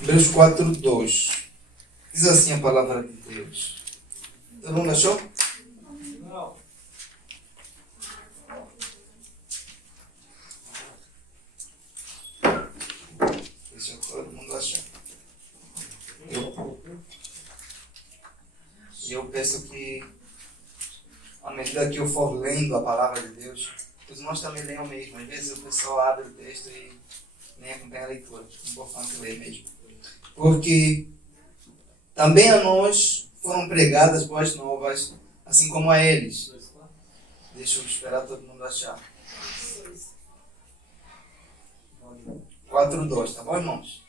Hebreus 4:2. Diz assim a palavra de Deus. Todo mundo achou? Não. Deixa todo mundo achar. Eu peço que, à medida que eu for lendo a palavra de Deus, os irmãos também leiam mesmo. Às vezes o pessoal abre o texto e nem acompanha a leitura. É importante ler mesmo. Porque também a nós foram pregadas boas novas, assim como a eles. Deixa eu esperar todo mundo achar. 4:2, tá bom, irmãos?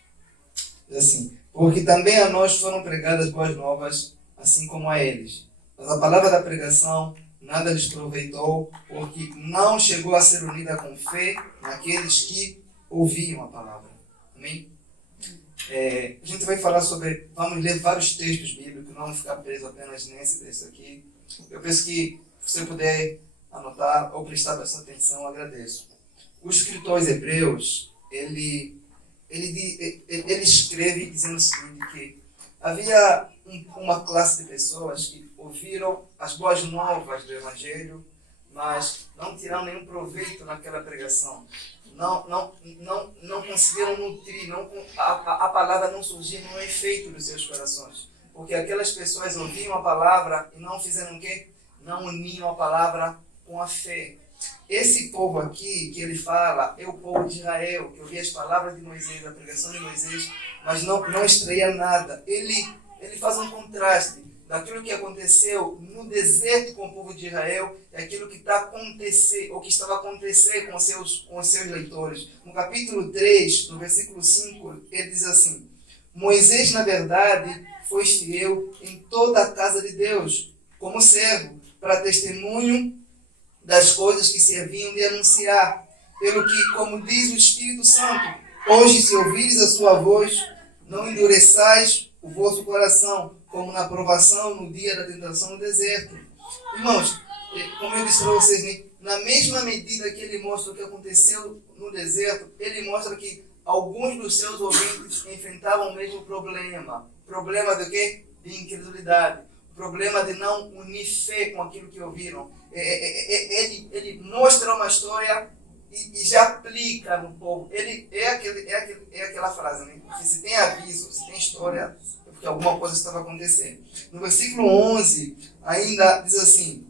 Diz assim: porque também a nós foram pregadas boas novas, assim como a eles. Mas a palavra da pregação nada lhes proveitou, porque não chegou a ser unida com fé naqueles que ouviam a palavra. Amém? A gente vai falar sobre, vamos ler vários textos bíblicos, não vamos ficar preso apenas nesse texto aqui. Eu penso que, se você puder anotar ou prestar bastante atenção, eu agradeço. O escritor aos Hebreus, ele escreve dizendo o seguinte, que havia uma classe de pessoas que ouviram as boas novas do Evangelho, mas não tiraram nenhum proveito naquela pregação. Não conseguiram nutrir, a palavra não surgiu no efeito dos seus corações. Porque aquelas pessoas ouviam a palavra e não fizeram o quê? Não uniam a palavra com a fé. Esse povo aqui que ele fala é o povo de Israel, que ouvia as palavras de Moisés, a pregação de Moisés, mas não extraía nada. Ele faz um contraste daquilo que aconteceu no deserto com o povo de Israel e aquilo que está acontecendo, ou que estava a acontecer com os seus leitores. No capítulo 3, no versículo 5, ele diz assim: Moisés, na verdade, foi fiel em toda a casa de Deus, como servo, para testemunho das coisas que se haviam de anunciar. Pelo que, como diz o Espírito Santo, hoje, se ouvires a sua voz, não endureçais o vosso coração, como na provação no dia da tentação no deserto. Irmãos, como eu disse para vocês, né? Na mesma medida que ele mostra o que aconteceu no deserto, ele mostra que alguns dos seus ouvintes enfrentavam o mesmo problema. Problema do quê? De incredulidade. Problema de não unir fé com aquilo que ouviram. Ele mostra uma história e já aplica no povo. Ele é aquela frase, né? Porque se tem aviso, se tem história, é porque alguma coisa estava acontecendo. No versículo 11, ainda diz assim: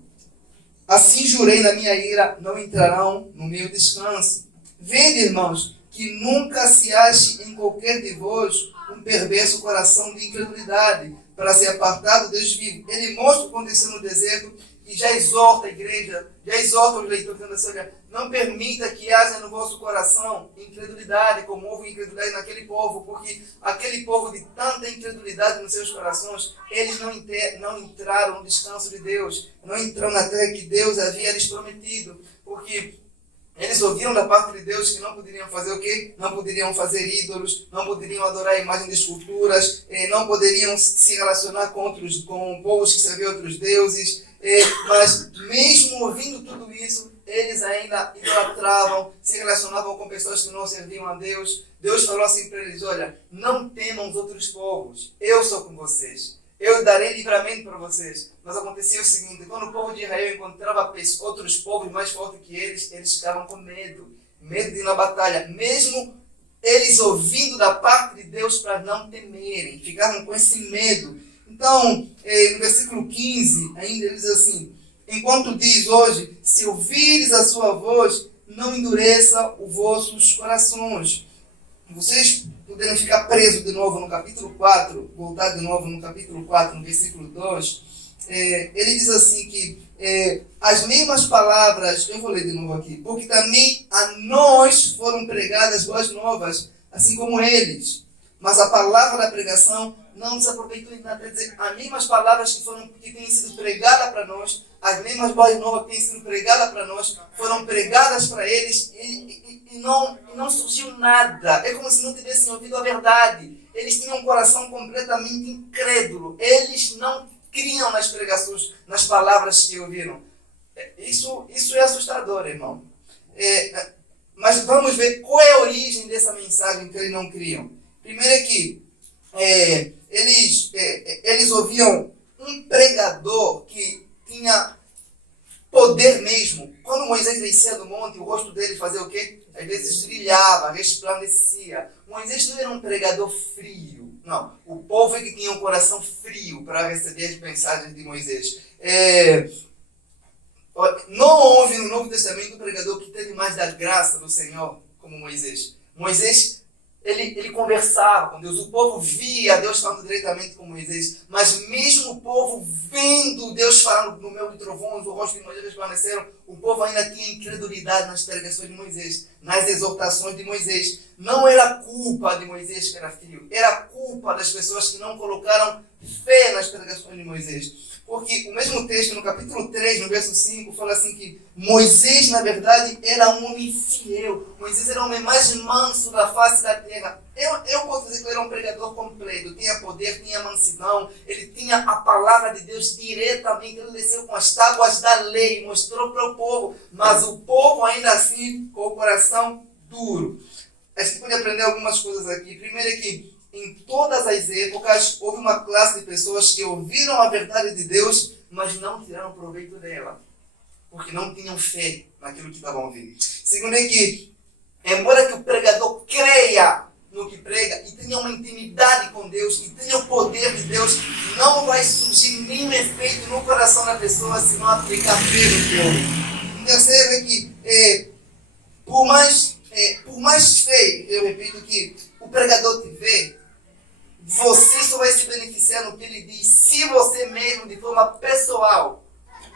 assim jurei na minha ira, não entrarão no meu descanso. Vede, irmãos, que nunca se ache em qualquer de vós um perverso coração de incredulidade, para ser apartado do Deus vivo. Ele mostra o que aconteceu no deserto e já exorta a igreja, já exorta os leitores, dizendo assim: olha, não permita que haja no vosso coração incredulidade, como houve incredulidade naquele povo, porque aquele povo de tanta incredulidade nos seus corações, eles não entraram no descanso de Deus, não entraram na terra que Deus havia lhes prometido, porque eles ouviram da parte de Deus que não poderiam fazer o quê? Não poderiam fazer ídolos, não poderiam adorar a imagem de esculturas, não poderiam se relacionar com povos que serviam outros deuses. Mas mesmo ouvindo tudo isso, eles ainda idolatravam, se relacionavam com pessoas que não serviam a Deus. Deus falou assim para eles: olha, não temam os outros povos, eu sou com vocês. Eu darei livramento para vocês. Mas acontecia o seguinte: quando o povo de Israel encontrava outros povos mais fortes que eles ficavam com medo de ir na batalha, mesmo eles ouvindo da parte de Deus para não temerem, ficavam com esse medo. Então, no versículo 15, ainda ele diz assim: enquanto diz hoje, se ouvires a sua voz, não endureça os vossos corações. Vocês puderem ficar presos de novo no capítulo 4, voltar de novo no capítulo 4, no versículo 2, ele diz assim que as mesmas palavras, eu vou ler de novo aqui, porque também a nós foram pregadas boas novas, assim como eles. Mas a palavra da pregação não nos aproveitou em nada. Quer dizer, as mesmas palavras que têm sido pregadas para nós, as mesmas boas novas que têm sido pregadas para nós, foram pregadas para eles e não surgiu nada. É como se não tivessem ouvido a verdade. Eles tinham um coração completamente incrédulo. Eles não criam nas pregações, nas palavras que ouviram. Isso é assustador, irmão. Mas vamos ver qual é a origem dessa mensagem que eles não criam. Primeiro é que eles ouviam um pregador que tinha poder mesmo. Quando Moisés descia do monte, o rosto dele fazia o quê? Às vezes brilhava, resplandecia. Moisés não era um pregador frio. Não, o povo é que tinha um coração frio para receber as mensagens de Moisés. Não houve no Novo Testamento um pregador que teve mais da graça do Senhor como Moisés. Moisés, ele conversava com Deus. O povo via Deus falando diretamente com Moisés. Mas mesmo o povo vendo Deus falando no meio de trovões, o rosto de Moisés resplandeceram, o povo ainda tinha incredulidade nas pregações de Moisés, nas exortações de Moisés. Não era culpa de Moisés que era frio. Era culpa das pessoas que não colocaram fé nas pregações de Moisés. Porque o mesmo texto, no capítulo 3, no verso 5, fala assim que Moisés, na verdade, era um homem fiel. Moisés era o homem mais manso da face da terra. Eu posso dizer que ele era um pregador completo. Tinha poder, tinha mansidão. Ele tinha a palavra de Deus diretamente. Ele desceu com as tábuas da lei, mostrou para o povo. Mas o povo, ainda assim, com o coração duro. A gente pode aprender algumas coisas aqui. Primeiro é que em todas as épocas, houve uma classe de pessoas que ouviram a verdade de Deus, mas não tiraram proveito dela, porque não tinham fé naquilo que estavam ouvindo. Segundo é que, embora que o pregador creia no que prega e tenha uma intimidade com Deus e tenha o poder de Deus, não vai surgir nenhum efeito no coração da pessoa se não aplicar fé no que ouve. O terceiro é que, por mais fé, eu repito, que o pregador tiver, você só vai se beneficiar no que ele diz se você mesmo, de forma pessoal,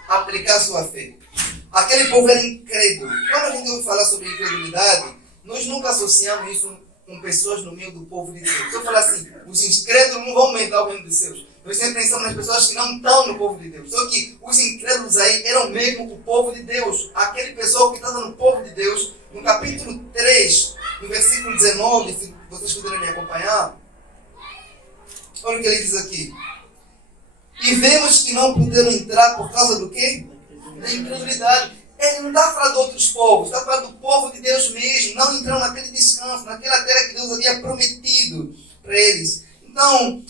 aplicar sua fé. Aquele povo era incrédulo. Quando a gente ouve falar sobre incredulidade, nós nunca associamos isso com pessoas no meio do povo de Deus. Se eu falar assim, os incrédulos não vão aumentar o reino dos céus. Nós sempre pensamos nas pessoas que não estão no povo de Deus. Só que os incrédulos aí eram mesmo o povo de Deus. Aquele pessoal que estava no povo de Deus, no capítulo 3, no versículo 19, se vocês puderem me acompanhar, olha o que ele diz aqui. E vemos que não puderam entrar por causa do quê? Da incredulidade. Ele não está falando de outros povos, está falando do povo de Deus mesmo. Não entraram naquele descanso, naquela terra que Deus havia prometido para eles. Então,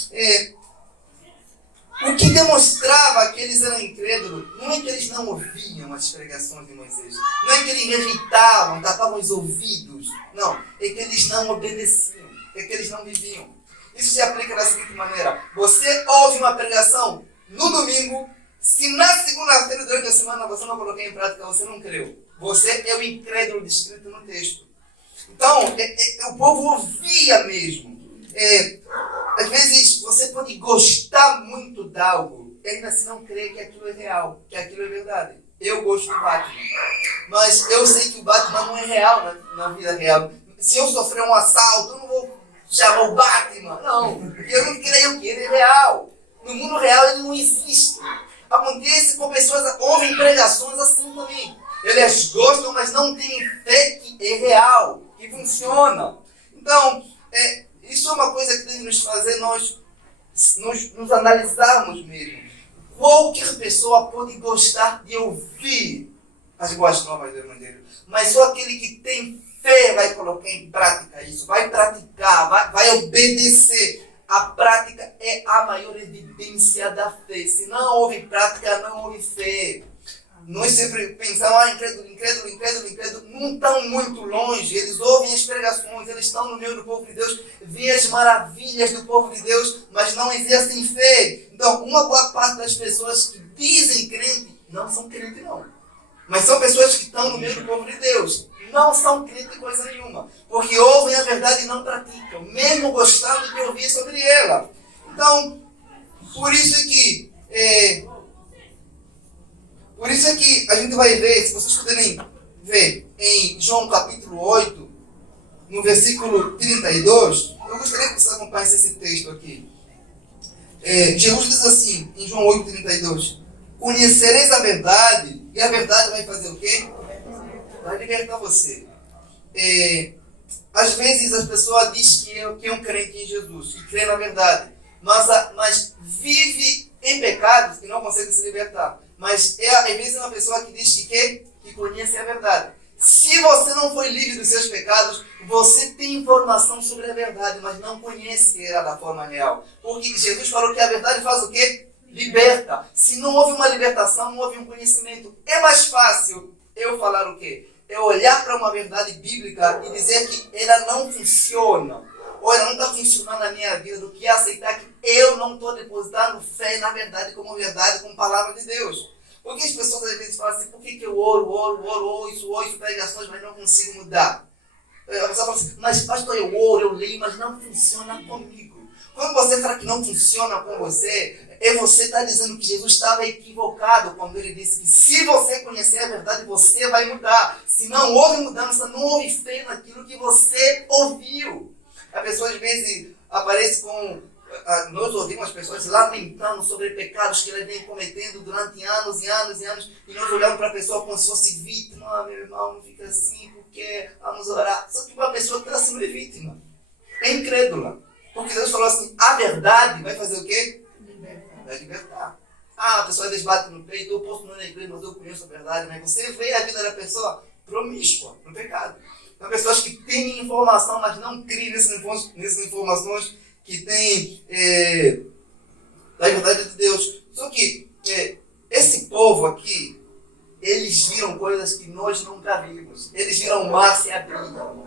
o que demonstrava que eles eram incrédulos não é que eles não ouviam as pregações de Moisés. Não é que eles rejeitavam, tapavam os ouvidos. Não, é que eles não obedeciam. É que eles não viviam. Isso se aplica da seguinte maneira. Você ouve uma pregação no domingo, se na segunda-feira durante a semana você não colocou em prática, você não creu. Você é o incrédulo descrito no texto. Então, o povo ouvia mesmo. Às vezes você pode gostar muito de algo e ainda assim não crer que aquilo é real, que aquilo é verdade. Eu gosto do Batman, mas eu sei que o Batman não é real na vida real. Se eu sofrer um assalto, eu não vou chamar o Batman. Não, porque eu não creio que ele é real. No mundo real ele não existe. Acontece com pessoas que ouvem pregações assim também. Eles gostam, mas não têm fé que é real, que funciona. Então, isso é uma coisa que deve nos fazer nós nos analisarmos mesmo. Qualquer pessoa pode gostar de ouvir as boas novas do Evangelho, mas só aquele que tem fé vai colocar em prática isso, vai praticar, vai obedecer. A prática é a maior evidência da fé. Se não houve prática, não houve fé. Nós sempre pensamos, incrédulo, não estão muito longe, eles ouvem as pregações, eles estão no meio do povo de Deus, veem as maravilhas do povo de Deus, mas não exercem fé. Então, uma boa parte das pessoas que dizem crente, não são crentes não. Mas são pessoas que estão no meio do povo de Deus. Não são crentes de coisa nenhuma. Porque ouvem a verdade e não praticam. Mesmo gostando de ouvir sobre ela. Então, por isso é que a gente vai ver, se vocês puderem ver, em João capítulo 8, no versículo 32, eu gostaria que vocês acompanhassem esse texto aqui. Jesus diz assim, em João 8, 32, conhecereis a verdade, e a verdade vai fazer o quê? Vai libertar você. Às vezes as pessoas dizem que é um crente em Jesus, que crê na verdade, mas vive em pecados e não consegue se libertar. Mas às vezes é uma pessoa que diz que conhece a verdade. Se você não foi livre dos seus pecados, você tem informação sobre a verdade, mas não conhece ela da forma real. Porque Jesus falou que a verdade faz o quê? Liberta. Se não houve uma libertação, não houve um conhecimento. É mais fácil eu falar o quê? Eu olhar para uma verdade bíblica e dizer que ela não funciona, ou ela não está funcionando na minha vida, do que aceitar que eu não estou depositando fé na verdade, como palavra de Deus. Porque as pessoas às vezes falam assim, por que eu ouço pregações, mas não consigo mudar? A pessoa fala assim, mas pastor, eu oro, eu leio, mas não funciona comigo. Quando você fala que não funciona com você está dizendo que Jesus estava equivocado quando ele disse que se você conhecer a verdade, você vai mudar. Se não houve mudança, não houve fé naquilo que você ouviu. A pessoa às vezes aparece com... Nós ouvimos as pessoas lamentando sobre pecados que elas vêm cometendo durante anos e anos e anos, e nós olhamos para a pessoa como se fosse vítima. Meu irmão, não fica assim, porque vamos orar. Só que uma pessoa que está sendo vítima é incrédula. Porque Deus falou assim, a verdade vai fazer o quê? Vai libertar. A pessoa desbate no peito, eu posso não ir na igreja, mas eu conheço a verdade. Mas você vê a vida da pessoa promíscua, no pecado. São pessoas que têm informação, mas não creem nessas informações que têm da verdade de Deus. Só que esse povo aqui, eles viram coisas que nós nunca vimos. Eles viram o mar se abrindo.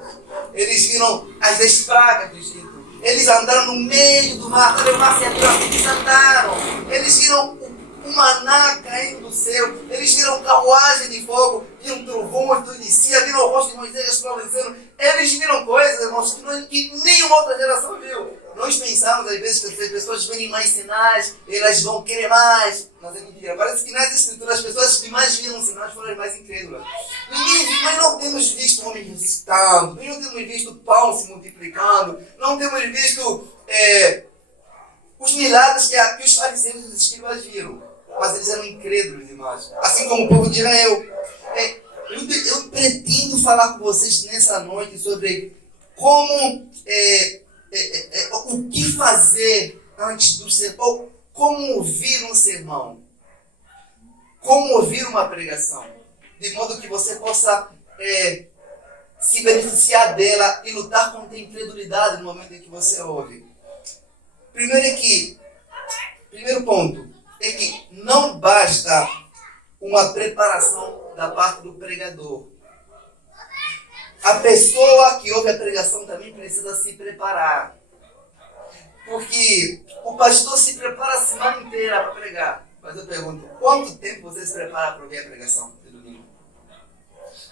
Eles viram as pragas do Egito. Eles andaram no meio do mar, o mar se abriu, eles andaram. Eles viram o maná caindo do céu. Eles viram carruagem de fogo, viram trovões do Inicia, viram o rosto de Moisés resplandecendo. Eles viram coisas, irmãos, que nenhuma outra geração viu. Nós pensamos, às vezes, que as pessoas verem mais sinais, elas vão querer mais. Mas é mentira. Parece que nas escrituras, as pessoas que mais viram sinais foram as mais incrédulas. Nós não temos visto homens ressuscitando, nós não temos visto pão se multiplicando, não temos visto os milagres que os fariseus e os escribas viram. Mas eles eram incrédulos demais. Assim como o povo de Israel. Eu pretendo falar com vocês nessa noite sobre como... o que fazer antes do sermão, como ouvir um sermão, como ouvir uma pregação, de modo que você possa se beneficiar dela e lutar contra a incredulidade no momento em que você ouve. Primeiro ponto é que não basta uma preparação da parte do pregador. A pessoa que ouve a pregação também precisa se preparar. Porque o pastor se prepara a semana inteira para pregar. Mas eu pergunto, quanto tempo você se prepara para ouvir a pregação de domingo?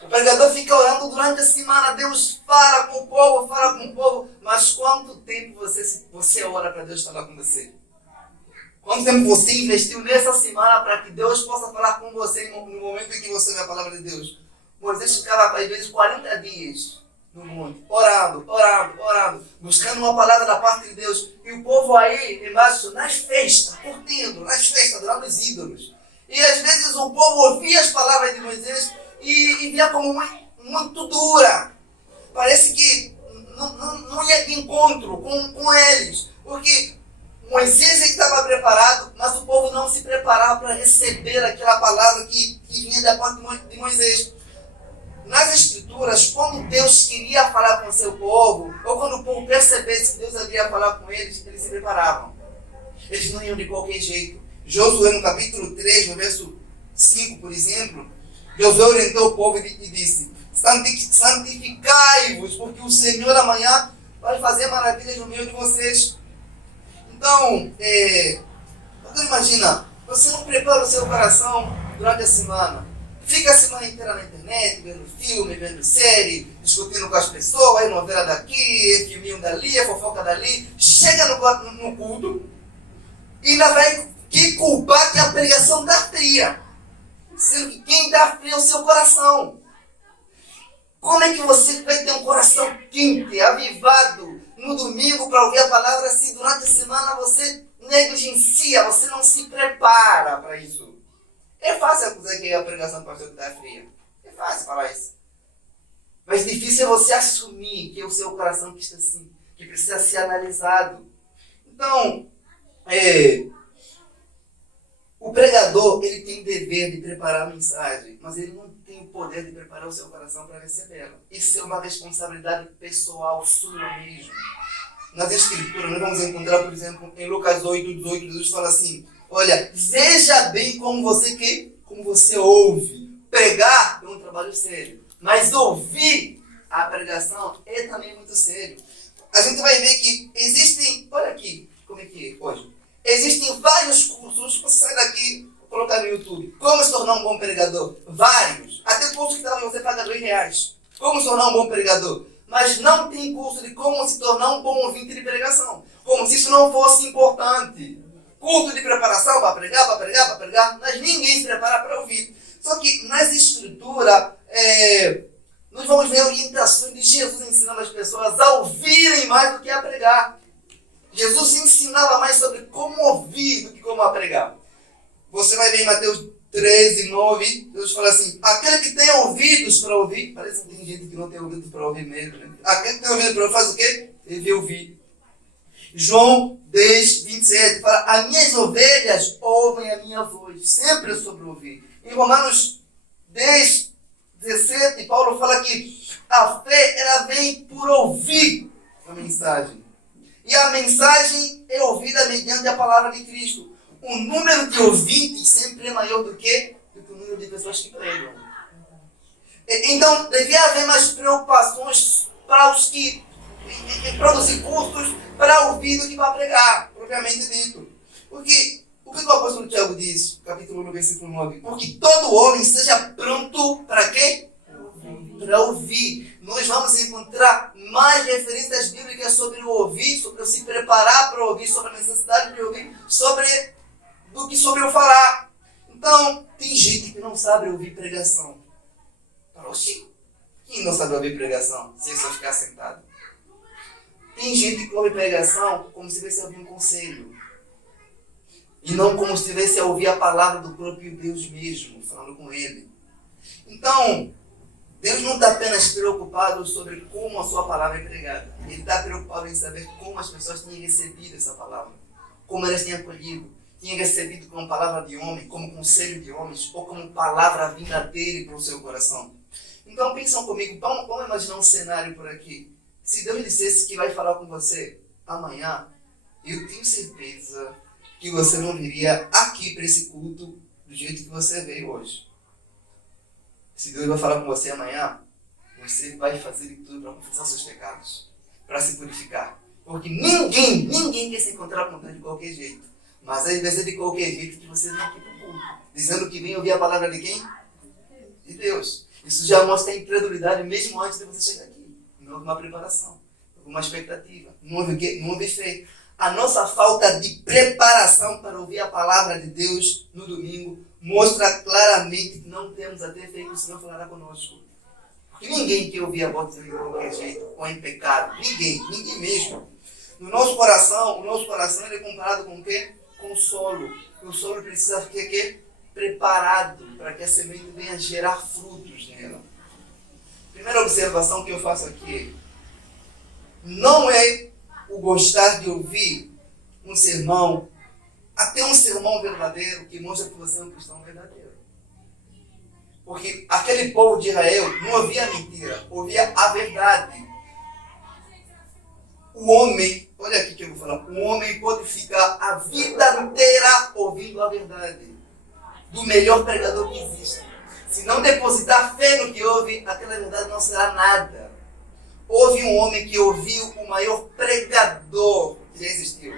O pregador fica orando durante a semana. Deus fala com o povo, mas quanto tempo você ora para Deus falar com você? Quanto tempo você investiu nessa semana para que Deus possa falar com você no momento em que você ouve a palavra de Deus? Moisés ficava, às vezes, 40 dias no monte, orando, buscando uma palavra da parte de Deus. E o povo aí, embaixo, nas festas, curtindo, adorando os ídolos. E, às vezes, o povo ouvia as palavras de Moisés e via como muito dura. Parece que não ia de encontro com eles. Porque Moisés estava preparado, mas o povo não se preparava para receber aquela palavra que vinha da parte de Moisés. Nas escrituras, quando Deus queria falar com o seu povo, ou quando o povo percebesse que Deus havia falar com eles se preparavam. Eles não iam de qualquer jeito. Josué, no capítulo 3, no verso 5, por exemplo, Josué orientou o povo e disse: santificai-vos, porque o Senhor amanhã vai fazer maravilhas no meio de vocês. Então, agora imagina, você não prepara o seu coração durante a semana. Fica a semana inteira na internet, vendo filme, vendo série, discutindo com as pessoas, novela daqui, filminho dali, fofoca dali. Chega no culto e ainda vai culpar que a pregação está fria. Sendo que quem está frio é o seu coração. Como é que você vai ter um coração quente, avivado, no domingo para ouvir a palavra se durante a semana você negligencia, você não se prepara para isso? É fácil dizer que a pregação do pastor está fria. É fácil falar isso. Mas difícil é você assumir que é o seu coração que está assim, que precisa ser analisado. Então, o pregador, ele tem o dever de preparar a mensagem, mas ele não tem o poder de preparar o seu coração para recebê-la. Isso é uma responsabilidade pessoal sua mesmo. Nas Escrituras, nós vamos encontrar, por exemplo, em Lucas 8:18, Jesus fala assim: olha, veja bem como você ouve. Pregar é um trabalho sério, mas ouvir a pregação é também muito sério. A gente vai ver que existem, olha aqui, como é que é hoje. Existem vários cursos, você sai daqui, colocar no YouTube, como se tornar um bom pregador. Vários. Até curso que você paga R$2. Como se tornar um bom pregador. Mas não tem curso de como se tornar um bom ouvinte de pregação. Como se isso não fosse importante. Curso de preparação para pregar, mas ninguém se prepara para ouvir. Só que nas Escrituras, nós vamos ver orientações de Jesus ensinando as pessoas a ouvirem mais do que a pregar. Jesus ensinava mais sobre como ouvir do que como a pregar. Você vai ver em Mateus 13:9, Jesus fala assim: aquele que tem ouvidos para ouvir, parece que tem gente que não tem ouvidos para ouvir mesmo, né? Aquele que tem ouvido para ouvir faz o quê? Deve ouvir. João 10:27 fala: as minhas ovelhas ouvem a minha voz. Sempre sobre ouvir. Em Romanos 10:17, Paulo fala que a fé ela vem por ouvir a mensagem. E a mensagem é ouvida mediante a palavra de Cristo. O número de ouvintes sempre é maior do que o número de pessoas que pregam. Então, devia haver mais preocupações para os que produzir cursos para ouvir do que para pregar, propriamente dito. Porque o que o apóstolo Tiago diz, capítulo 1, versículo 9? Porque todo homem seja pronto para quê? Para ouvir. Nós vamos encontrar mais referências bíblicas sobre o ouvir, sobre o se preparar para ouvir, sobre a necessidade de ouvir, do que sobre o falar. Então, tem gente que não sabe ouvir pregação. Oxi, quem não sabe ouvir pregação? Se é só ficar sentado. Tem gente que ouve pregação como se estivesse a ouvir um conselho. E não como se estivesse a ouvir a palavra do próprio Deus mesmo, falando com ele. Então, Deus não está apenas preocupado sobre como a sua palavra é pregada. Ele está preocupado em saber como as pessoas têm recebido essa palavra. Como elas têm acolhido. Tinha recebido como palavra de homem, como conselho de homens, ou como palavra vinda dele para o seu coração. Então pensam comigo, vamos imaginar um cenário por aqui. Se Deus dissesse que vai falar com você amanhã, eu tenho certeza que você não viria aqui para esse culto do jeito que você veio hoje. Se Deus vai falar com você amanhã, você vai fazer de tudo para confessar seus pecados, para se purificar. Porque ninguém quer se encontrar com Deus de qualquer jeito. Mas às vezes é de qualquer jeito que você não fica culto, dizendo que vem ouvir a palavra de quem? De Deus. Isso já mostra a incredulidade mesmo antes de você chegar aqui. Não houve uma preparação, uma expectativa, não houve fé. A nossa falta de preparação para ouvir a palavra de Deus no domingo mostra claramente que não temos até feito o Senhor falará conosco. Porque ninguém quer ouvir a voz de Deus de qualquer jeito, ou em pecado. Ninguém mesmo. No nosso coração, o nosso coração ele é comparado com o quê? Com o solo. O solo precisa ficar quê? Preparado para que a semente venha gerar frutos nela. Primeira observação que eu faço aqui não é o gostar de ouvir um sermão, até um sermão verdadeiro que mostra que você é um cristão verdadeiro. Porque aquele povo de Israel não ouvia a mentira, ouvia a verdade. O homem, olha aqui que eu vou falar, o homem pode ficar a vida inteira ouvindo a verdade do melhor pregador que existe. Se não depositar fé no que ouve, aquela verdade não será nada. Houve um homem que ouviu o maior pregador que já existiu,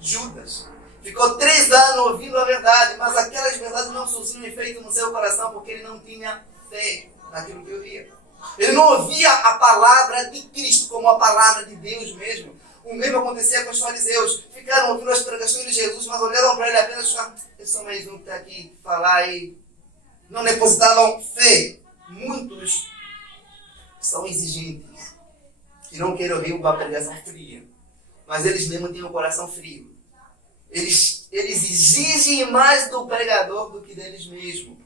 Judas. Ficou 3 anos ouvindo a verdade, mas aquelas verdades não surgiram efeito no seu coração porque ele não tinha fé naquilo que ouvia. Ele não ouvia a palavra de Cristo como a palavra de Deus mesmo. O mesmo acontecia com os fariseus. Ficaram ouvindo as pregações de Jesus, mas olhavam para ele apenas e falaram: eu sou mais um que está aqui falar e não depositavam fé. Muitos são exigentes, que não querem ouvir uma pregação fria. Mas eles mesmos têm o coração frio. Eles exigem mais do pregador do que deles mesmos.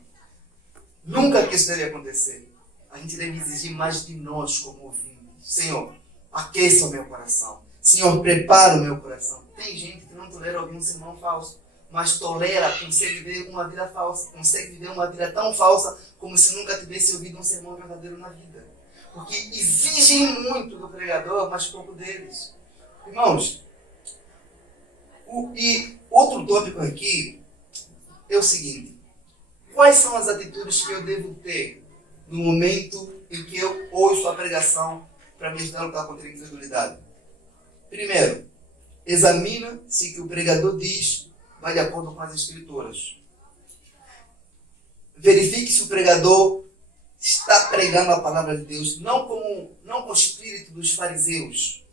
Nunca que isso deve acontecer. A gente deve exigir mais de nós como ouvintes. Senhor, aqueça o meu coração. Senhor, prepara o meu coração. Tem gente que não tolera ouvir um sermão falso. mas tolera, consegue viver uma vida falsa, consegue viver uma vida tão falsa como se nunca tivesse ouvido um sermão verdadeiro na vida. Porque exigem muito do pregador, mas pouco deles. Irmãos, e outro tópico aqui é o seguinte: quais são as atitudes que eu devo ter no momento em que eu ouço a pregação para me ajudar a lutar contra a incredulidade? Primeiro, examina se o que o pregador diz vai de acordo com as Escrituras. Verifique se o pregador está pregando a palavra de Deus, não com o espírito dos fariseus,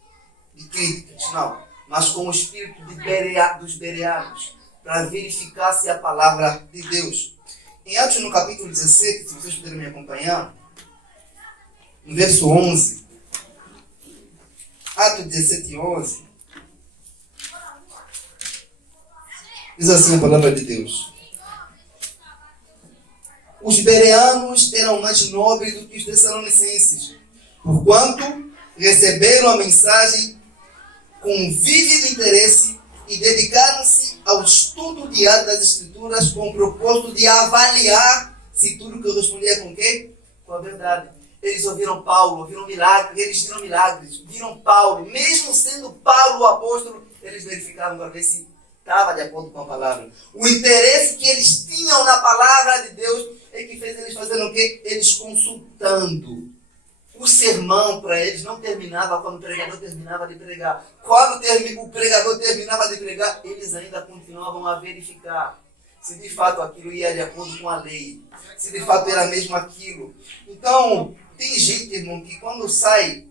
de críticas, não, mas com o espírito dos bereanos, para verificar se é a palavra de Deus. Em Atos, no capítulo 17, se vocês puderem me acompanhar, no verso 11, Atos 17, 11, diz assim a palavra de Deus: os bereanos eram mais nobres do que os tessalonicenses, porquanto receberam a mensagem com vívido interesse e dedicaram-se ao estudo diário das Escrituras com o propósito de avaliar se tudo correspondia com o quê? Com a verdade. Eles ouviram Paulo, ouviram milagres, eles viram milagres, viram Paulo, mesmo sendo Paulo o apóstolo, eles verificavam para ver se estava de acordo com a palavra. O interesse que eles tinham na palavra de Deus é que fez eles fazerem o quê? Eles consultando. O sermão para eles não terminava quando o pregador terminava de pregar. Quando o pregador terminava de pregar, eles ainda continuavam a verificar se de fato aquilo ia de acordo com a lei, se de fato era mesmo aquilo. Então, tem gente, irmão, que quando sai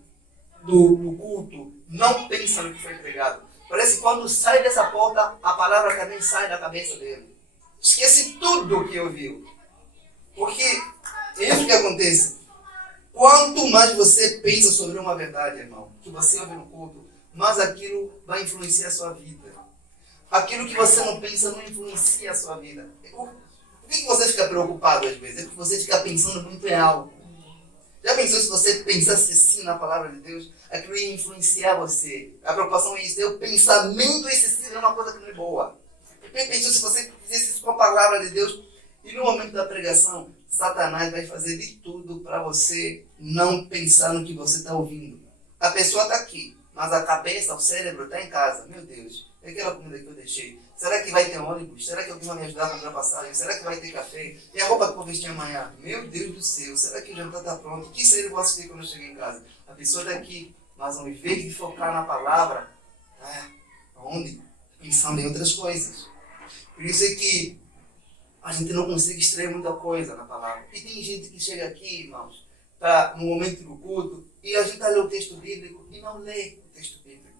do culto, não pensa no que foi pregado. Parece que quando sai dessa porta, a palavra também sai da cabeça dele. Esquece tudo o que ouviu. Porque é isso que acontece. Quanto mais você pensa sobre uma verdade, irmão, que você ouve no culto, mais aquilo vai influenciar a sua vida. Aquilo que você não pensa não influencia a sua vida. Por que você fica preocupado às vezes? É porque você fica pensando muito em algo. Já pensou se você pensasse assim na palavra de Deus? Aquilo ia influenciar você. A preocupação é isso. O pensamento excessivo é uma coisa que não é boa. Pensou se você fizesse isso com a palavra de Deus? E no momento da pregação, Satanás vai fazer de tudo para você não pensar no que você está ouvindo. A pessoa está aqui, mas a cabeça, o cérebro está em casa. Meu Deus, é aquela comida que eu deixei. Será que vai ter ônibus? Será que alguém vai me ajudar a comprar passagem? Será que vai ter café? E a roupa que eu vou vestir amanhã? Meu Deus do céu, será que o jantar está pronto? Que série eu vou assistir quando eu chegar em casa? A pessoa está aqui, mas ao invés de focar na palavra, onde? Pensando em outras coisas. Por isso é que a gente não consegue extrair muita coisa na palavra. E tem gente que chega aqui, irmãos, tá no momento do culto, e a gente lê o texto bíblico e não lê o texto bíblico.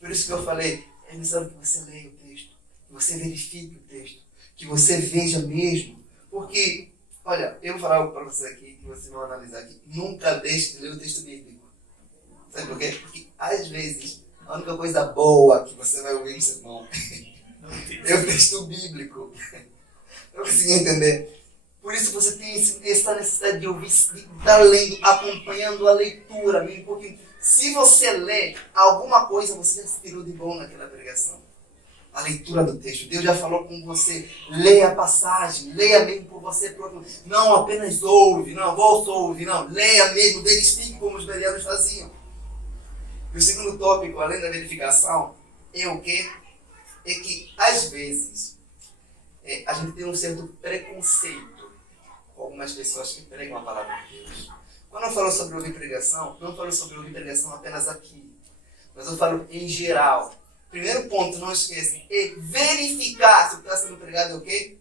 Por isso que eu falei, é necessário que você leia o texto, que você verifique o texto, que você veja mesmo. Porque, olha, eu vou falar algo para vocês aqui, que vocês vão analisar aqui. Nunca deixe de ler o texto bíblico. Sabe por quê? Porque, às vezes, a única coisa boa que você vai ouvir no sermão é o texto bíblico. Eu consegui entender. Por isso você tem essa necessidade de ouvir, de estar lendo, acompanhando a leitura. Porque se você lê alguma coisa, você já se tirou de bom naquela pregação. A leitura do texto. Deus já falou com você. Leia a passagem. Leia mesmo por você próprio. Não apenas ouve. Não, volta ouve. Não, leia mesmo. Verifique como os bereanos faziam. E o segundo tópico, além da verificação, é o quê? É que, às vezes, a gente tem um certo preconceito com algumas pessoas que pregam a palavra de Deus. Quando eu falo sobre ouvir pregação, não falo sobre ouvir pregação apenas aqui, mas eu falo em geral. Primeiro ponto, não esqueça, é verificar se o que está sendo pregado é o quê?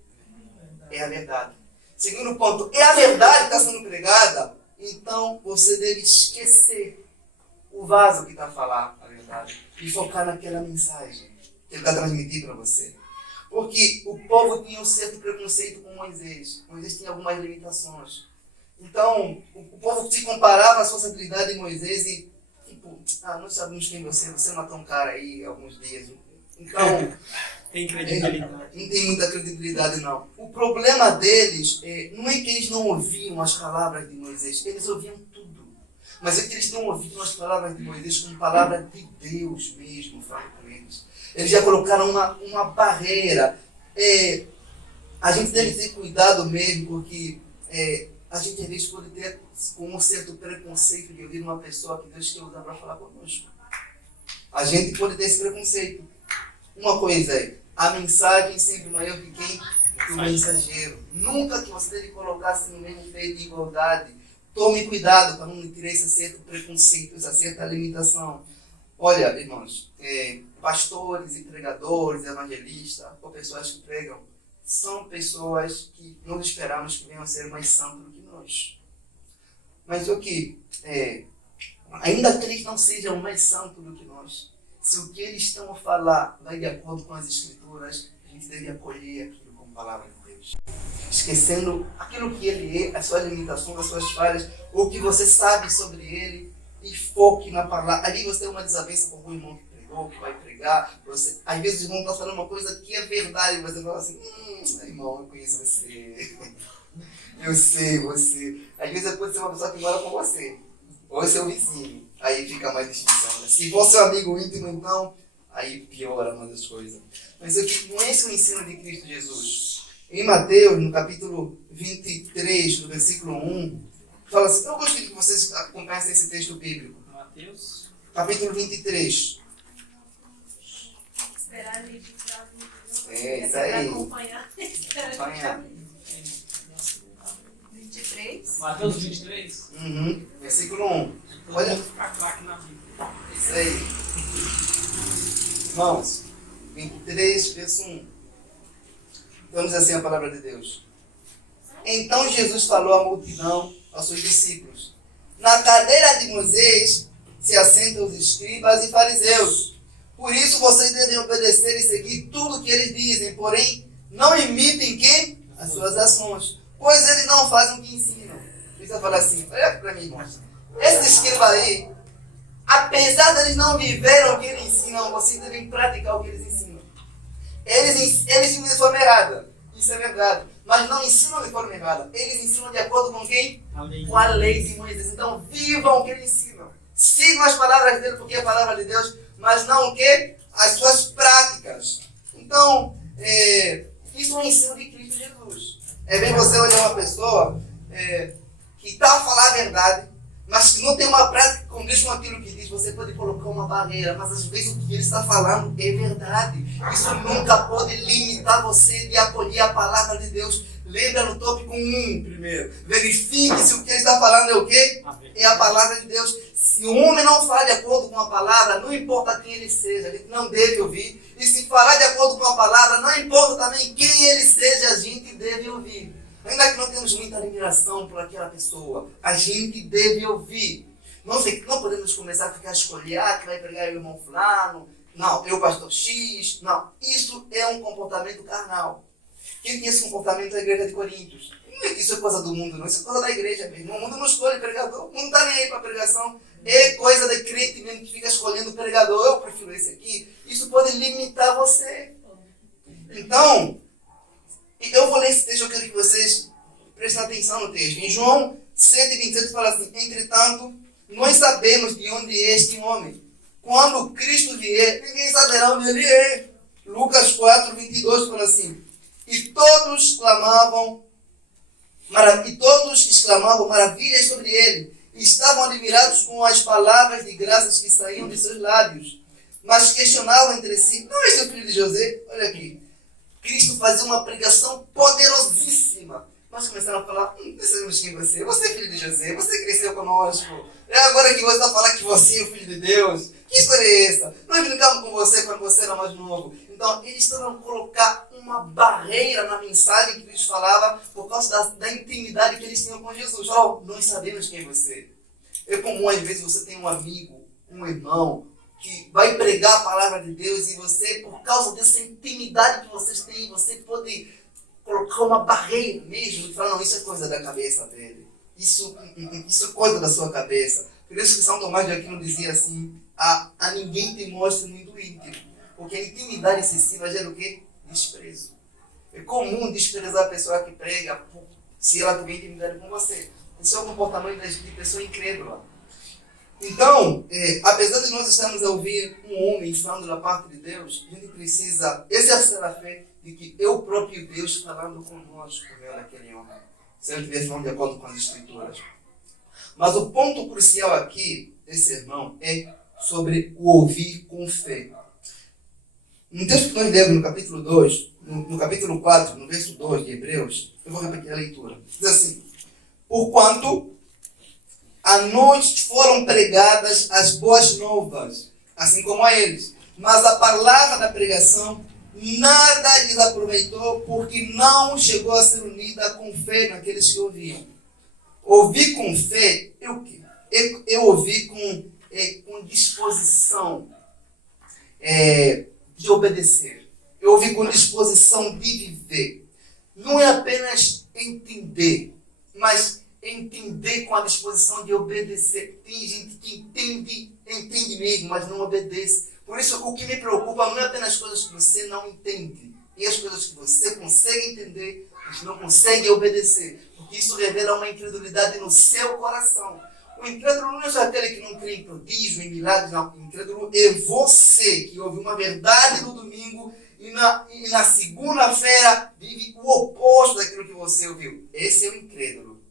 É a verdade. Segundo ponto, é a verdade que está sendo pregada? Então você deve esquecer o vaso que está a falar a verdade e focar naquela mensagem que ele está transmitindo para você. Porque o povo tinha um certo preconceito com Moisés. Moisés tinha algumas limitações. Então, o povo se comparava a sua habilidade de Moisés e, tipo, nós sabemos quem você matou um cara aí há alguns dias. Então, tem credibilidade. Não tem muita credibilidade, não. O problema deles não é que eles não ouviam as palavras de Moisés, eles ouviam tudo. Mas é que eles não ouviam as palavras de Moisés como palavra de Deus mesmo, falando com eles. Eles já colocaram uma barreira A gente deve ter cuidado mesmo, porque a gente às vezes pode ter um certo preconceito de ouvir uma pessoa que Deus quer usar para falar conosco. A gente pode ter esse preconceito. Uma coisa é, a mensagem sempre maior que quem? Que o mensageiro. Nunca que você deve colocar-se no mesmo peito de igualdade. Tome cuidado para não ter esse certo preconceito, essa certa limitação. Olha, irmãos, pastores, pregadores, evangelistas, ou pessoas que pregam, são pessoas que nós esperamos que venham a ser mais santos do que nós. Mas o que? Ainda que eles não sejam mais santos do que nós, se o que eles estão a falar vai de acordo com as Escrituras, a gente deve acolher aquilo como palavra de Deus. Esquecendo aquilo que ele é, as suas limitações, as suas falhas, o que você sabe sobre ele, e foque na palavra. Ali você tem uma desavença com algum irmão que pregou, que vai pregar. Às vezes o irmão está falando uma coisa que é verdade, e você fala assim, irmão, eu conheço você. Eu sei você. Às vezes pode ser uma pessoa que mora com você, ou seu vizinho. Aí fica mais distinção. Se for seu amigo íntimo, então, aí piora uma das coisas. Mas não é esse o ensino de Cristo Jesus. Em Mateus, no capítulo 23, no versículo 1, fala assim, eu gostaria que vocês acompanhassem esse texto bíblico. Mateus, capítulo 23. Esperar a gente isso aí. Acompanhar. 23. Mateus 23. Versículo 1. Olha. Ficar craque na Bíblia. Isso aí. Irmãos, 23, verso 1. Vamos assim a palavra de Deus. Então Jesus falou à multidão, aos seus discípulos: na cadeira de Moisés se assentam os escribas e fariseus. Por isso vocês devem obedecer e seguir tudo o que eles dizem, porém não imitem que? As suas ações, pois eles não fazem o que ensinam. Precisa falar assim, olha para mim, irmãos. Esses escribas aí, apesar de eles não viverem o que eles ensinam, vocês devem praticar o que eles ensinam. Eles ensinam de forma errada, isso é verdade, mas não ensinam de forma errada. Eles ensinam de acordo com quem? Com a lei de Moisés. Então vivam o que eles ensinam. Sigam as palavras dele, porque é a palavra de Deus, mas não o quê? As suas práticas. Então, isso é um ensino de Cristo Jesus. É bem você olhar uma pessoa que está a falar a verdade, mas que não tem uma prática que condiz com aquilo que diz. Você pode colocar uma barreira, mas às vezes o que ele está falando é verdade. Isso nunca pode limitar você de acolher a palavra de Deus. Lembra no tópico 1 primeiro. Verifique se o que ele está falando é o quê? É a palavra de Deus. Se o homem não falar de acordo com a palavra, não importa quem ele seja, a gente não deve ouvir. E se falar de acordo com a palavra, não importa também quem ele seja, a gente deve ouvir. Ainda que não temos muita admiração por aquela pessoa, a gente deve ouvir. Não podemos começar a ficar a escolher, que vai pregar o irmão fulano, não, eu pastor X, não. Isso é um comportamento carnal. Quem tem esse comportamento é a igreja de Coríntios. Não é que isso é coisa do mundo, não, isso é coisa da igreja mesmo. O mundo não escolhe pregador, o mundo não está nem aí para pregação. É coisa de crente mesmo que fica escolhendo pregador, eu prefiro esse aqui. Isso pode limitar você. Então, eu vou ler esse texto, eu quero que vocês prestem atenção no texto. Em João 7,27 fala assim: entretanto, nós sabemos de onde é este homem. Quando Cristo vier, ninguém saberá onde ele é. Lucas 4,22 fala assim: e todos exclamavam maravilhas sobre ele, e estavam admirados com as palavras de graças que saíam de seus lábios. Mas questionavam entre si: não é esse o filho de José? Olha aqui. Cristo fazia uma pregação poderosíssima. Mas começaram a falar: não sabemos quem você é. Você é filho de José, você cresceu conosco. É agora que você está falando que você é o filho de Deus. Que história é essa? Nós brincamos com você quando você era mais novo. Então, eles estavam a colocar uma barreira na mensagem que Cristo falava por causa da intimidade que eles tinham com Jesus. Falaram: nós sabemos quem é você. É comum, às vezes, você tem um amigo, um irmão, que vai pregar a palavra de Deus e você, por causa dessa intimidade que vocês têm, você pode colocar uma barreira mesmo e falar: não, isso é coisa da cabeça dele. Isso é coisa da sua cabeça. Por isso que São Tomás de Aquino dizia assim: a ninguém te mostre muito íntimo. Porque a intimidade excessiva gera o quê? Desprezo. É comum desprezar a pessoa que prega se ela tiver intimidade com você. Isso é o comportamento de pessoa incrédula. Então, apesar de nós estarmos a ouvir um homem falando da parte de Deus, a gente precisa exercer a fé de que é o próprio Deus falando conosco por meio daquele homem. Se ele estiver falando de acordo com as Escrituras. Mas o ponto crucial aqui desse sermão é sobre o ouvir com fé. No texto que nós lemos no capítulo 2, no capítulo 4, no verso 2 de Hebreus, eu vou repetir a leitura. Diz assim: porquanto a nós foram pregadas as boas novas, assim como a eles. Mas a palavra da pregação nada lhes aproveitou, porque não chegou a ser unida com fé naqueles que ouviam. Ouvir com fé é o quê? É ouvir com disposição de obedecer. É ouvir com disposição de viver. Não é apenas entender, mas entender com a disposição de obedecer. Tem gente que entende mesmo, mas não obedece. Por isso, o que me preocupa não é apenas as coisas que você não entende, e as coisas que você consegue entender, mas não consegue obedecer. Porque isso revela uma incredulidade no seu coração. O incrédulo não é só aquele que não crê em prodígio, em milagres, não. O incrédulo é você que ouve uma verdade no domingo e na segunda-feira vive o oposto daquilo que você ouviu. Esse é o incrédulo.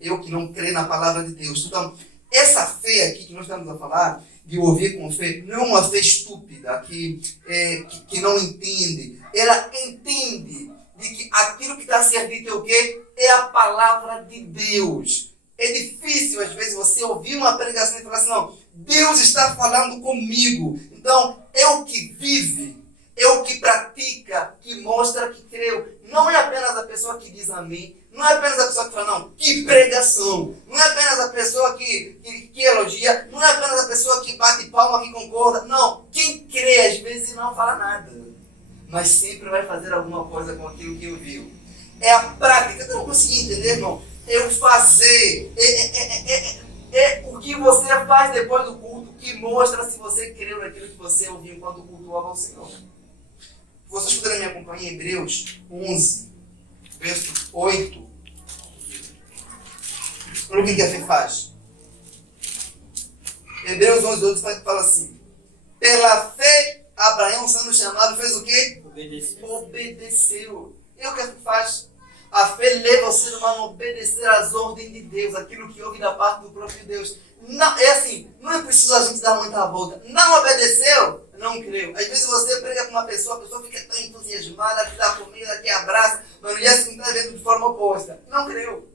É o que não crê na palavra de Deus. Então, essa fé aqui que nós estamos a falar, de ouvir com fé, não é uma fé estúpida, que não entende. Ela entende de que aquilo que está sendo dito é o quê? É a palavra de Deus. É difícil, às vezes, você ouvir uma pregação e falar assim, não, Deus está falando comigo. Então, é o que vive, é o que pratica, que mostra que creu. Não é apenas a pessoa que diz amém, não é apenas a pessoa que fala, não, que pregação. Não é apenas a pessoa que elogia, não é apenas a pessoa que bate palma, que concorda. Não, quem crê às vezes não fala nada, mas sempre vai fazer alguma coisa com aquilo que ouviu. É a prática. Eu não consegui entender, irmão. É o fazer. É o que você faz depois do culto que mostra se você creu naquilo que você ouviu enquanto cultuava ao Senhor. Vocês puderem me acompanhar em Hebreus 11, verso 8. Olha o que a fé faz. Hebreus 11, 8 fala assim: pela fé, Abraão, sendo chamado, fez o quê? Obedeceu. E o que a fé faz? A fé leva o ser humano a obedecer às ordens de Deus, aquilo que ouve da parte do próprio Deus. Não, é assim, não é preciso a gente dar muita volta. Não obedeceu, não creu. Às vezes você prega com uma pessoa, a pessoa fica tão entusiasmada, que dá comida, que abraça, mas no dia seguinte está vendo de forma oposta. Não creu.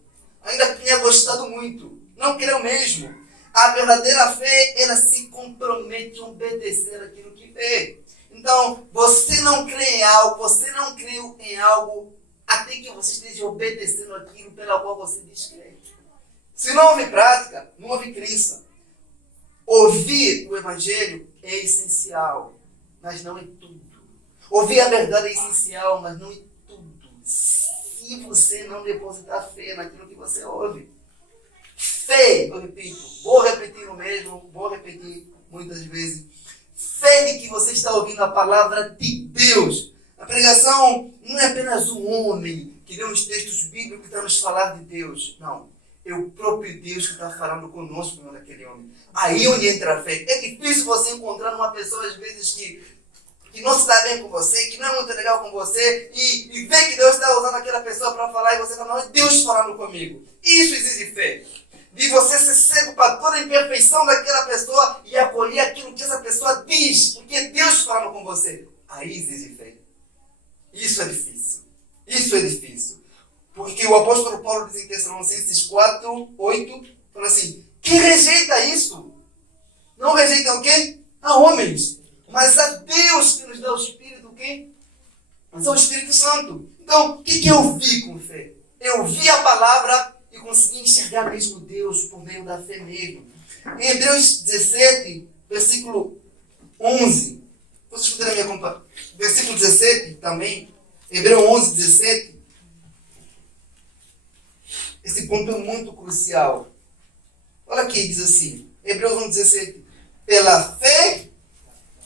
Ainda que tenha gostado muito. Não creu mesmo. A verdadeira fé, ela se compromete a obedecer aquilo que vê. Então, você não crê em algo, você não creu em algo, até que você esteja obedecendo aquilo pela qual você diz crer. Se não houve prática, não houve crença. Ouvir o Evangelho é essencial, mas não é tudo. Ouvir a verdade é essencial, mas não é tudo. Se você não depositar fé naquilo que você ouve. Fé, eu repito, vou repetir o mesmo, vou repetir muitas vezes. Fé de que você está ouvindo a palavra de Deus. A pregação não é apenas um homem que lê uns textos bíblicos para nos falar de Deus. Não. É o próprio Deus que está falando conosco naquele homem. Aí onde entra a fé. É difícil você encontrar uma pessoa, às vezes, que não se dá bem com você, que não é muito legal com você, e vê que Deus está usando aquela pessoa para falar, e você fala, não, é Deus falando comigo. Isso exige fé. De você ser cego para toda a imperfeição daquela pessoa e acolher aquilo que essa pessoa diz, porque é Deus falando com você. Aí exige fé. Isso é difícil. Isso é difícil. Porque o apóstolo Paulo diz em Tessalonicenses 4, 8, fala assim, quem rejeita isso? Não rejeita o quê? A homens. Mas a Deus que nos dá o Espírito, o quê? Mas é o Espírito Santo. Então, o que eu vi com fé? Eu vi a palavra e consegui enxergar mesmo Deus por meio da fé mesmo. Em Hebreus 17, versículo 11, vocês puderem me acompanhar. Versículo 17 também, Hebreus 11, 17. Esse ponto é muito crucial. Olha aqui, diz assim, Hebreus 11, 17. Pela fé,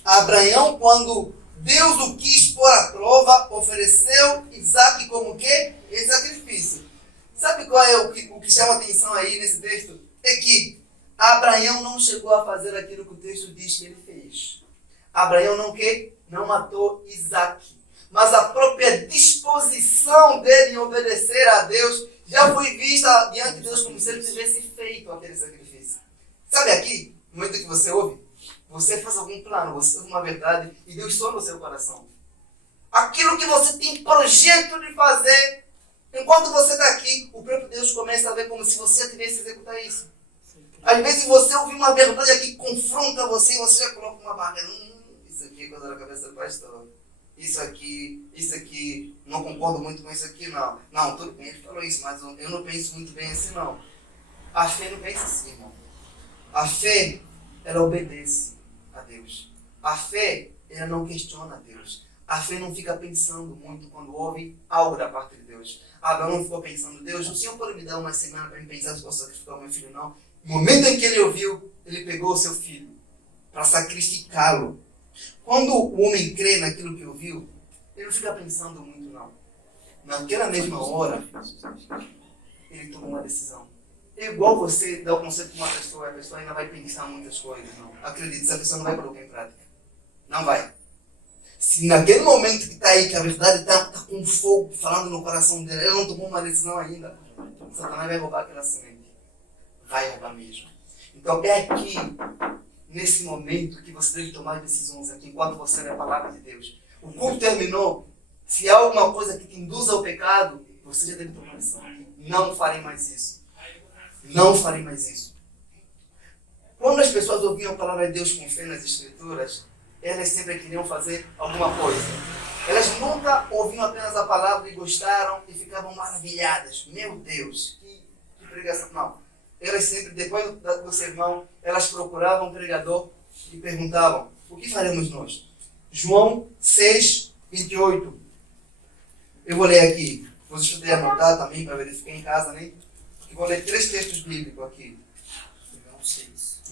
Abraão, quando Deus o quis pôr à prova, ofereceu Isaque como o quê? Esse sacrifício. Sabe qual é o que chama atenção aí nesse texto? É que Abraão não chegou a fazer aquilo que o texto diz que ele fez. Abraão não quê? Não matou Isaac. Mas a própria disposição dele em obedecer a Deus já foi vista diante de Deus como se ele tivesse feito aquele sacrifício. Sabe aqui, no momento que você ouve, você faz algum plano, você faz uma verdade e Deus sonha no seu coração. Aquilo que você tem projeto de fazer, enquanto você está aqui, o próprio Deus começa a ver como se você tivesse executar isso. Às vezes você ouve uma verdade aqui que confronta você e você já coloca uma barreira. Isso aqui é coisa da cabeça do pastor. Isso aqui, não concordo muito com isso aqui, não. Não, tudo bem, ele falou isso, mas eu não penso muito bem assim, não. A fé não pensa assim, irmão. A fé, ela obedece a Deus. A fé, ela não questiona a Deus. A fé não fica pensando muito quando ouve algo da parte de Deus. Abraão não ficou pensando, Deus, o Senhor pode me dar uma semana para me pensar se posso sacrificar o meu filho, não. No momento em que ele ouviu, ele pegou o seu filho para sacrificá-lo. Quando o homem crê naquilo que ouviu, ele não fica pensando muito, não. Naquela mesma hora, ele toma uma decisão. É igual você dar o conceito para uma pessoa, a pessoa ainda vai pensar muitas coisas, não. Acredite, essa pessoa não vai colocar em prática. Não vai. Se naquele momento que está aí, que a verdade está com fogo falando no coração dela, ela não tomou uma decisão ainda, Satanás vai roubar aquela semente. Vai roubar mesmo. Então é aqui, nesse momento, que você deve tomar decisões aqui, enquanto você lê a palavra de Deus. O culto terminou. Se há alguma coisa que te induza ao pecado, você já deve tomar decisão. Não farei mais isso. Não farei mais isso. Quando as pessoas ouviam a palavra de Deus com fé nas Escrituras, elas sempre queriam fazer alguma coisa. Elas nunca ouviam apenas a palavra e gostaram e ficavam maravilhadas. Meu Deus, que pregação. Não. Elas sempre, depois do sermão, elas procuravam um pregador e perguntavam, o que faremos nós? João 6, 28. Eu vou ler aqui. Vocês podem anotar também para verificar em casa, né? Eu vou ler 3 textos bíblicos aqui.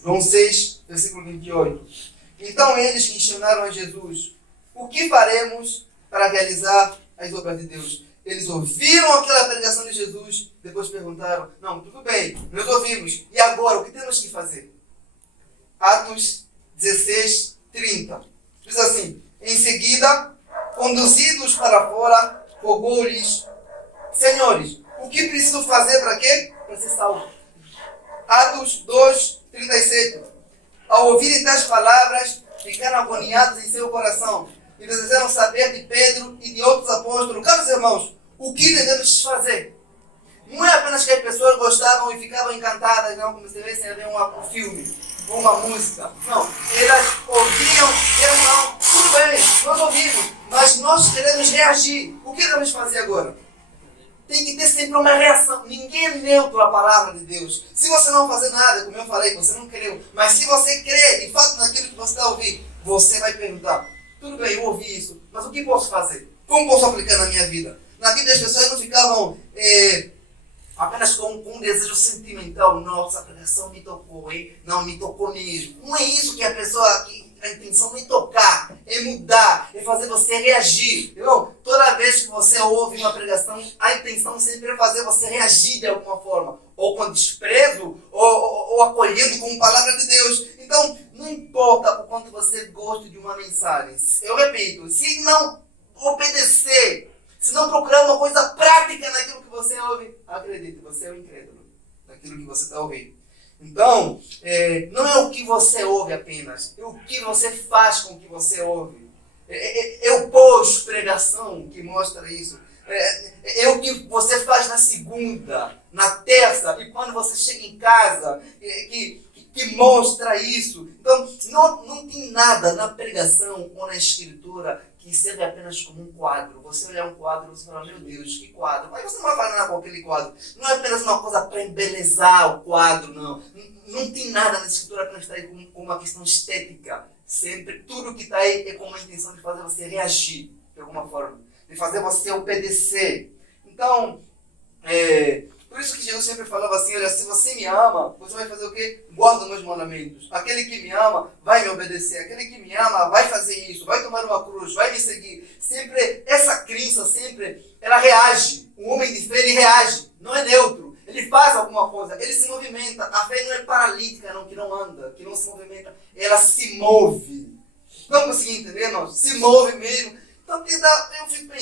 João 6, versículo 28. Então eles questionaram a Jesus, o que faremos para realizar as obras de Deus? Eles ouviram aquela pregação de Jesus, depois perguntaram, não, tudo bem, nós ouvimos, e agora, o que temos que fazer? Atos 16, 30. Diz assim, em seguida, conduzidos para fora, rogou-lhes, senhores, o que preciso fazer para quê? Para ser salvo. Atos 2, 37. Ao ouvirem tais palavras, ficaram agoniados em seu coração e desejaram saber de Pedro e de outros apóstolos. Caros irmãos, o que devemos fazer? Não é apenas que as pessoas gostavam e ficavam encantadas, não, como se tivessem a ver um filme, ou uma música. Não, elas ouviam e elas falavam, tudo bem, nós ouvimos, mas nós queremos reagir. O que devemos fazer agora? Tem que ter sempre uma reação. Ninguém é neutro à palavra de Deus. Se você não fazer nada, como eu falei, você não creu. Mas se você crê, de fato, naquilo que você está ouvindo, você vai perguntar, tudo bem, eu ouvi isso, mas o que posso fazer? Como posso aplicar na minha vida? Na vida as pessoas não ficavam apenas com um desejo sentimental. Nossa, a pregação me tocou, hein? Não, me tocou mesmo. Não é isso que a pessoa... A intenção não é tocar, é mudar, é fazer você reagir. Irmão, toda vez que você ouve uma pregação, a intenção sempre é fazer você reagir de alguma forma. Ou com desprezo, ou acolhendo como palavra de Deus. Então, não importa o quanto você goste de uma mensagem. Eu repito, se não obedecer, se não procurar uma coisa prática naquilo que você ouve, acredite, você é um incrédulo naquilo que você está ouvindo. Então, não é o que você ouve apenas, é o que você faz com o que você ouve. É o pós-pregação que mostra isso. É o que você faz na segunda, na terça, e quando você chega em casa, que mostra isso. Então, não tem nada na pregação ou na escritura que serve apenas como um quadro. Você olhar um quadro e você fala, meu Deus, que quadro. Mas você não vai falar nada com aquele quadro. Não é apenas uma coisa para embelezar o quadro, não. Não tem nada na escritura para estar aí com uma questão estética. Sempre, tudo que está aí é com uma intenção de fazer você reagir, de alguma forma. De fazer você obedecer. Então, por isso que Jesus sempre falava assim, olha, se você me ama, você vai fazer o quê? Guarda os meus mandamentos. Aquele que me ama vai me obedecer. Aquele que me ama vai fazer isso, vai tomar uma cruz, vai me seguir. Sempre, essa crença sempre, ela reage. O homem de fé, ele reage. Não é neutro. Ele ele faz alguma coisa, ele se movimenta. A fé não é paralítica, não, que não anda, que não se movimenta. Ela se move. Não consegui entender, irmãos? Se move mesmo. Então eu fico pensando.